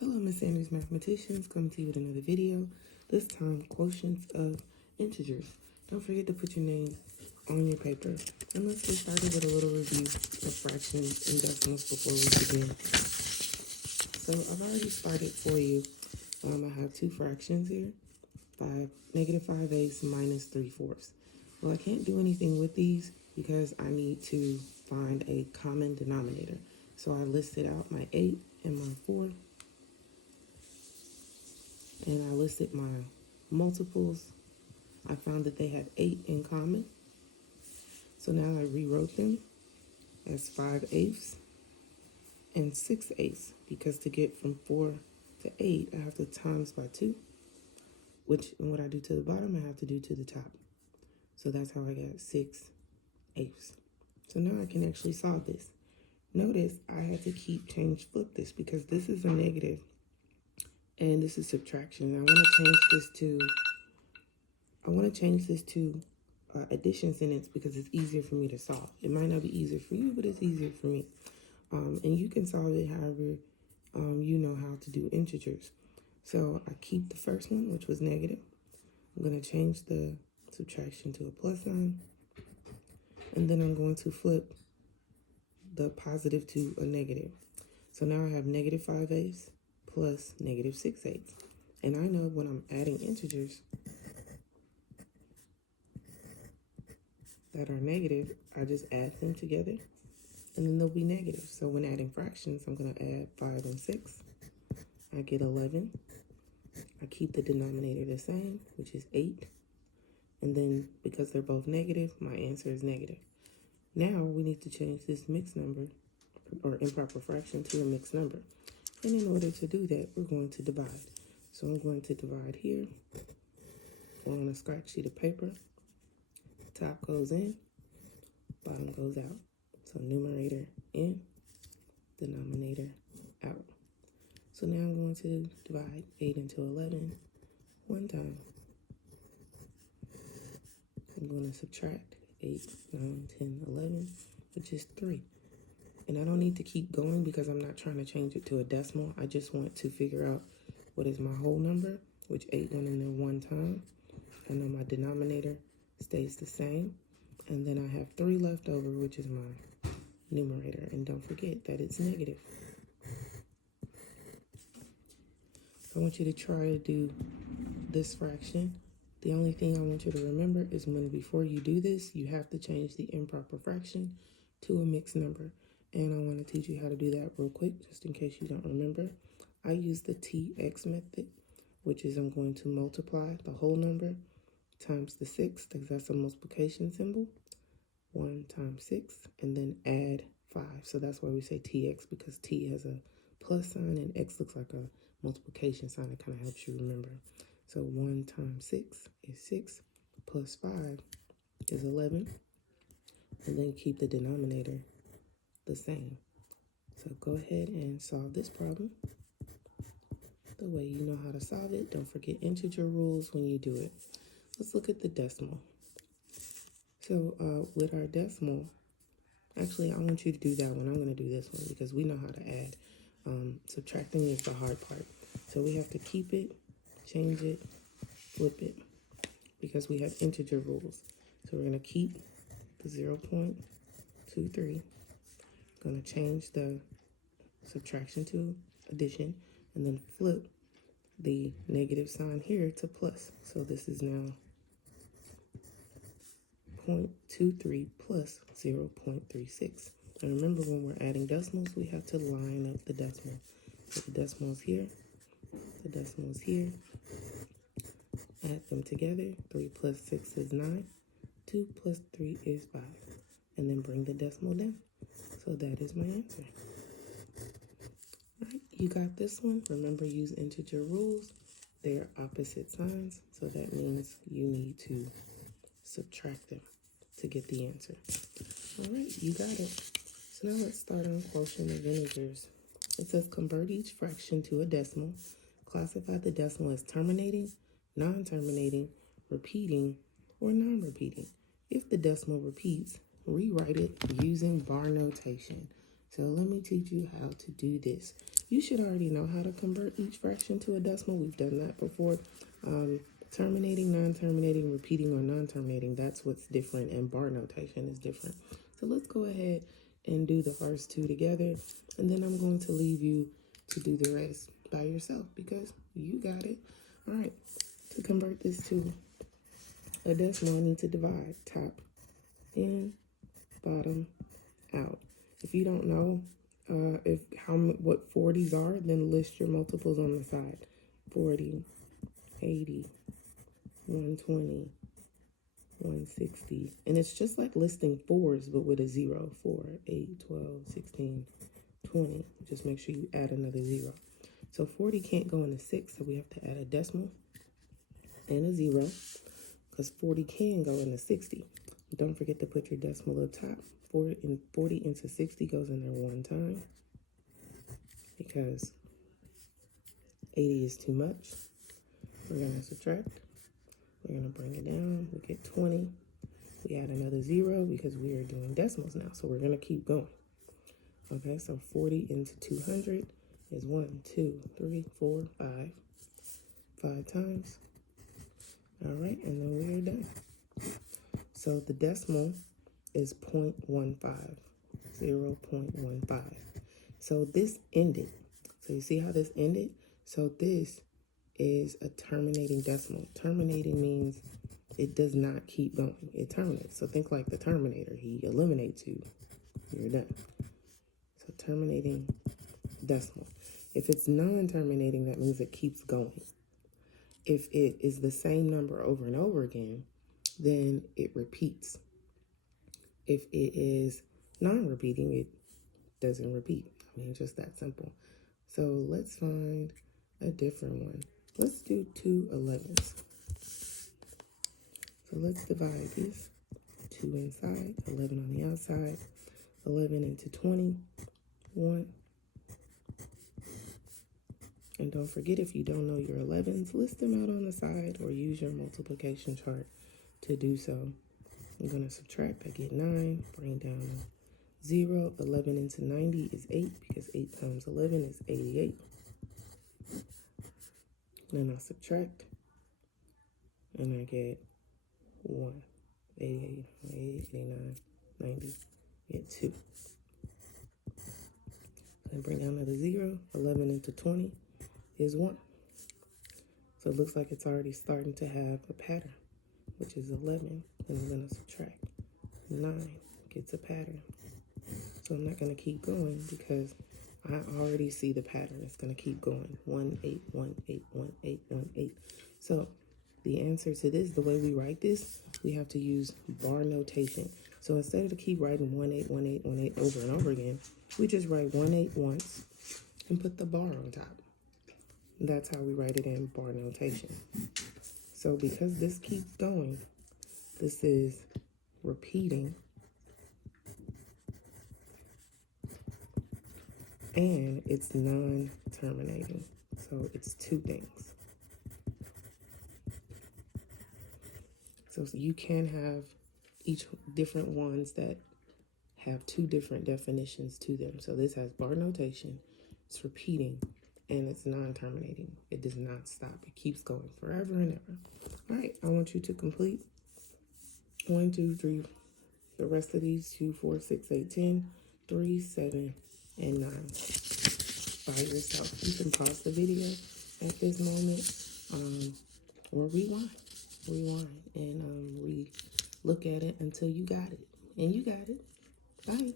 Hello, Miss Sanders Mathematicians, coming to you with another video. This time, quotients of integers. Don't forget to put your name on your paper. And let's get started with a little review of fractions and decimals before we begin. So I've already started for you. I have two fractions here, -5/8 minus 3/4. Well, I can't do anything with these because I need to find a common denominator. So I listed out my 8 and my 4. And I listed my multiples. I found that they had 8 in common. So now I rewrote them as 5/8 and 6/8, because to get from 4 to 8, I have to times by 2, which, and what I do to the bottom, I have to do to the top. So that's how I got 6/8. So now I can actually solve this. Notice I had to flip this, because this is a negative and this is subtraction. I want to change this to addition sentence because it's easier for me to solve. It might not be easier for you, but it's easier for me. And you can solve it however you know how to do integers. So I keep the first one, which was negative. I'm going to change the subtraction to a plus sign. And then I'm going to flip the positive to a negative. So now I have -5/8 plus -6/8. And I know when I'm adding integers that are negative, I just add them together and then they'll be negative. So when adding fractions, I'm going to add 5 and 6. I get 11. I keep the denominator the same, which is 8. And then because they're both negative, my answer is negative. Now we need to change this mixed number or improper fraction to a mixed number. And in order to do that, we're going to divide. So I'm going to divide here on a scratch sheet of paper. Top goes in, bottom goes out. So numerator in, denominator out. So now I'm going to divide 8 into 11 one time. I'm going to subtract 8, 9, 10, 11, which is 3. And I don't need to keep going because I'm not trying to change it to a decimal. I just want to figure out what is my whole number, which 8 went in there one time. And then my denominator stays the same. And then I have 3 left over, which is my numerator. And don't forget that it's negative. I want you to try to do this fraction. The only thing I want you to remember is before you do this, you have to change the improper fraction to a mixed number. And I want to teach you how to do that real quick, just in case you don't remember. I use the TX method, which is I'm going to multiply the whole number times the 6, because that's a multiplication symbol. 1 times 6, and then add 5. So that's why we say TX, because T has a plus sign and X looks like a multiplication sign. It kind of helps you remember. So 1 times 6 is 6, plus 5 is 11, and then keep the denominator the same. So go ahead and solve this problem the way you know how to solve it. Don't forget integer rules when you do it. Let's look at the decimal. So with our decimal, actually I want you to do that one. I'm going to do this one because we know how to add. Subtracting is the hard part. So we have to keep it, change it, flip it, because we have integer rules. So we're going to keep the 0.23. Going to change the subtraction to addition, and then flip the negative sign here to plus. So this is now 0.23 plus 0.36. And remember, when we're adding decimals, we have to line up the decimal. So the decimal's here, the decimal's here. Add them together. 3 plus 6 is 9. 2 plus 3 is 5. And then bring the decimal down. So that is my answer. All right, you got this one. Remember, use integer rules. They're opposite signs, so that means you need to subtract them to get the answer. All right, you got it. So now let's start on quotient of integers. It says convert each fraction to a decimal. Classify the decimal as terminating, non-terminating, repeating, or non-repeating. If the decimal repeats, rewrite it using bar notation. So let me teach you how to do this. You should already know how to convert each fraction to a decimal. We've done that before. Terminating, non-terminating, repeating, or non-terminating, that's what's different, and bar notation is different. So let's go ahead and do the first two together, and then I'm going to leave you to do the rest by yourself because you got it. All right, to convert this to a decimal, I need to divide top in, bottom out. If you don't know what 40s are, then list your multiples on the side. 40, 80, 120, 160. And it's just like listing fours, but with a 0. 4, 8, 12, 16, 20. Just make sure you add another 0. So 40 can't go in a 6, so we have to add a decimal and a 0, because 40 can go into 60. Don't forget to put your decimal up top. 40 into 60 goes in there one time because 80 is too much. We're going to subtract. We're going to bring it down. We get 20. We add another 0 because we are doing decimals now. So we're going to keep going. Okay, so 40 into 200 is 1, 2, 3, 4, 5. 5 times. All right, and then we are done. So the decimal is 0.15, 0.15. So this ended. So you see how this ended? So this is a terminating decimal. Terminating means it does not keep going. It terminates. So think like the Terminator. He eliminates you. You're done. So terminating decimal. If it's non-terminating, that means it keeps going. If it is the same number over and over again, then it repeats. If it is non-repeating, it doesn't repeat. I mean, just that simple. So let's find a different one. Let's do 2 11s. So let's divide this. 2 inside, 11 on the outside, 11 into 20, 1. And don't forget, if you don't know your 11s, list them out on the side or use your multiplication chart to do so. I'm going to subtract. I get 9, bring down 0. 11 into 90 is 8 because 8 times 11 is 88. Then I subtract and I get 1. 88, 89, 90, get 2. Then bring down another 0. 11 into 20 is 1. So it looks like it's already starting to have a pattern, which is 11. And I'm going to subtract. 9 gets a pattern. So I'm not going to keep going because I already see the pattern. It's going to keep going. 1, 8, 1, 8, 1, 8, 1, 8. So the answer to this, the way we write this, we have to use bar notation. So instead of to keep writing 1, 8, 1, 8, 1, 8 over and over again, we just write 1, 8 once and put the bar on top. That's how we write it in bar notation. So because this keeps going, this is repeating, and it's non-terminating. So it's 2 things. So you can have each different ones that have 2 different definitions to them. So this has bar notation, it's repeating, and it's non-terminating. It does not stop. It keeps going forever and ever. All right, I want you to complete 1, 2, 3, the rest of these 2, 4, 6, 8, 10, 3, 7, and 9 by yourself. You can pause the video at this moment, or rewind, and re-look at it until you got it. And you got it. Bye.